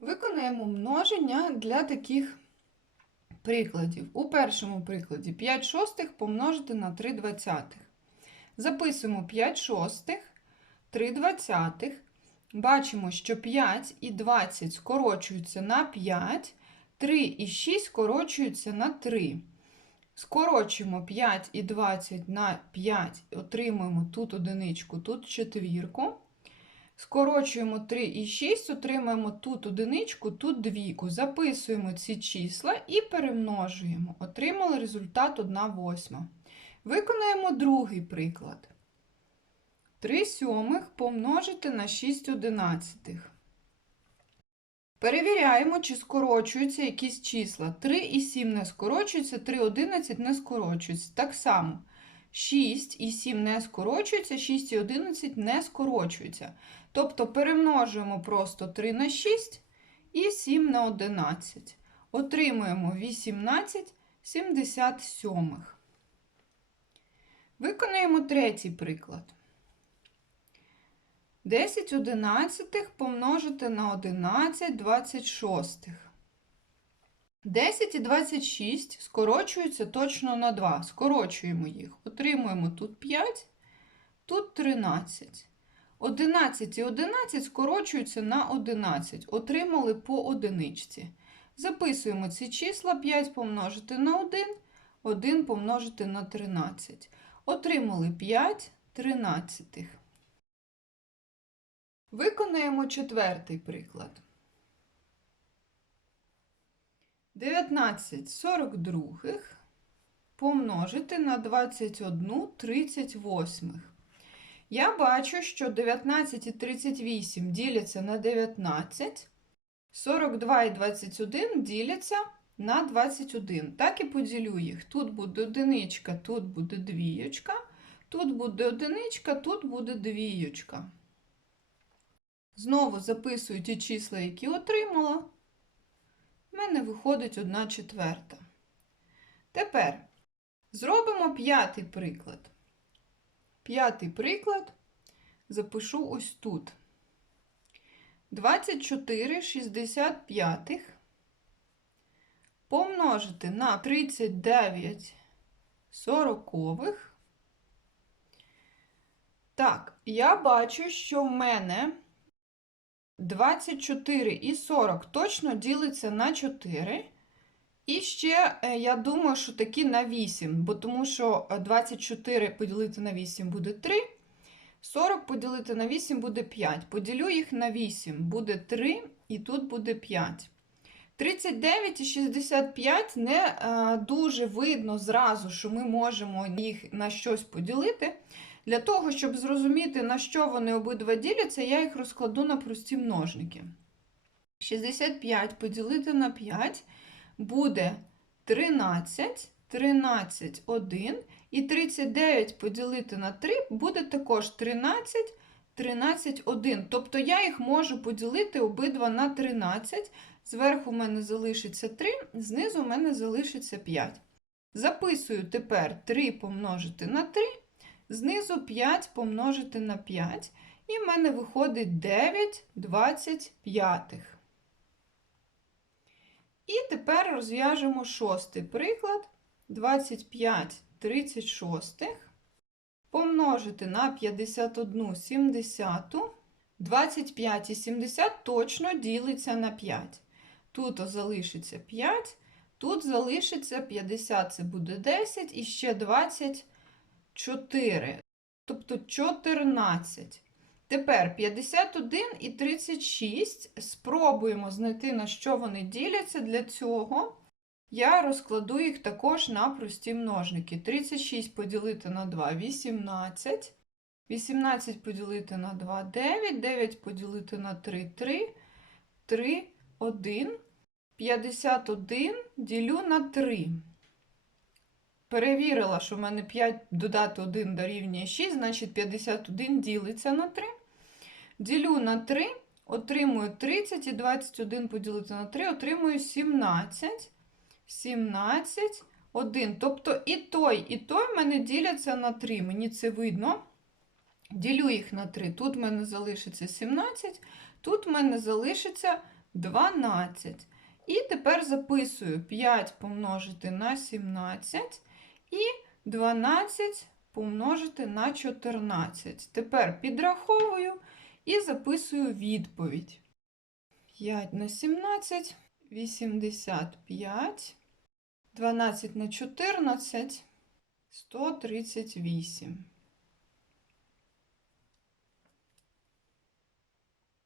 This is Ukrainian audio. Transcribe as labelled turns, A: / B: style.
A: Виконаємо множення для таких прикладів. У першому прикладі 5 шостих помножити на 3 двадцятих. Записуємо 5 шостих, 3 двадцятих. Бачимо, що 5 і 20 скорочуються на 5, 3 і 6 скорочуються на 3. Скорочуємо 5 і 20 на 5, отримуємо тут одиничку, тут четвірку. Скорочуємо 3 і 6, отримаємо тут одиничку, тут двійку. Записуємо ці числа і перемножуємо. Отримали результат 1 восьма. Виконаємо другий приклад. 3 сьомих помножити на 6 одинадцятих. Перевіряємо, чи скорочуються якісь числа. 3 і 7 не скорочуються, 3 11 не скорочуються. Так само 6 і 7 не скорочуються, 6 і 11 не скорочуються. Тобто перемножуємо просто 3 на 6 і 7 на 11. Отримуємо 18 77. Виконаємо третій приклад. 10 одинадцятих помножити на 11 26. 10 і 26 скорочуються точно на 2. Скорочуємо їх. Отримуємо тут 5, тут 13. 11 і 11 скорочуються на 11. Отримали по одиничці. Записуємо ці числа 5 помножити на 1, 1 помножити на 13. Отримали 5 тринадцятих. Виконаємо четвертий приклад. 19 42 помножити на 21 38. Я бачу, що 19 і 38 діляться на 19, 42 і 21 діляться на 21. Так і поділю їх. Тут буде одиничка, тут буде двієчка, тут буде одиничка, тут буде двієчка. Знову записую ті числа, які отримала. У мене виходить 1 четверта. Тепер зробимо п'ятий приклад. П'ятий приклад запишу ось тут. 24 65 помножити на 39 сорокових. Так, я бачу, що в мене 24 і 40 точно ділиться на 4. І ще, е, я думаю, що такі на 8, бо тому що 24 поділити на 8 буде 3, 40 поділити на 8 буде 5. Поділю їх на 8, буде 3, і тут буде 5. 39 і 65 не е, дуже видно зразу, що ми можемо їх на щось поділити. Для того, щоб зрозуміти, на що вони обидва діляться, я їх розкладу на прості множники. 65 поділити на 5 буде 13, 13, 1. І 39 поділити на 3 буде також 13, 13, 1. Тобто я їх можу поділити обидва на 13. Зверху в мене залишиться 3, знизу в мене залишиться 5. Записую тепер 3 помножити на 3. Знизу 5 помножити на 5, і в мене виходить 9 25. І тепер розв'яжемо шостий приклад. 25 36 помножити на 51 70. 25 і 70 точно ділиться на 5. Тут залишиться 5, тут залишиться 50, це буде 10, і ще 20 4, тобто 14. Тепер 51 і 36. Спробуємо знайти, на що вони діляться. Для цього я розкладу їх також на прості множники. 36 поділити на 2 18. 18 поділити на 2 9, 9 поділити на 3 3, 3, 1. 51 ділю на 3. Перевірила, що в мене 5 додати 1 дорівнює 6, значить 51 ділиться на 3. Ділю на 3, отримую 30 і 21 поділити на 3, отримую 17. 17, 1. Тобто і той, і той в мене діляться на 3. Мені це видно. Ділю їх на 3. Тут в мене залишиться 17, тут в мене залишиться 12. І тепер записую 5 помножити на 17 і 12 помножити на 14. Тепер підраховую і записую відповідь. 5 на 17 85. 12 на 14 138.